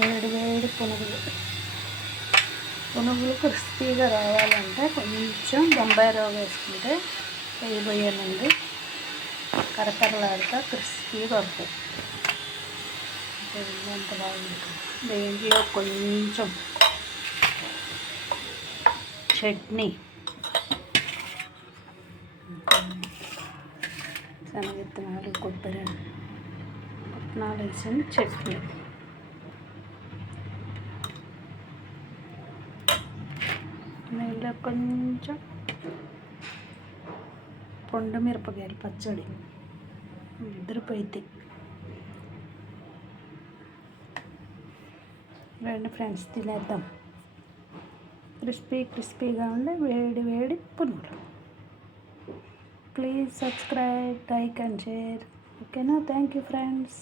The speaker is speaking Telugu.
వేడి వేడి పునుగులు క్రిస్పీగా రావాలంటే కొంచెం బొంబాయి రవ్వ వేసుకుంటే వేయబోయే ముందు కరకరలాడుతా క్రిస్పీగా వస్తాయి. ఎంత బాగుంటుంది. దీంట్లో కొంచెం చట్నీ, శనగిత్తనాలు, కొబ్బరి పుట్నాలు వేసిన చట్నీ, నీళ్ళు కొంచెం పొండు మిరపకాయలు పచ్చడి ఇద్దరు పోయితే రెండు ఫ్రెండ్స్ తినేద్దాం. క్రిస్పీగా ఉండే వేడి వేడి పునుగులు. Please subscribe, like and share. ఓకేనా? Thank you friends.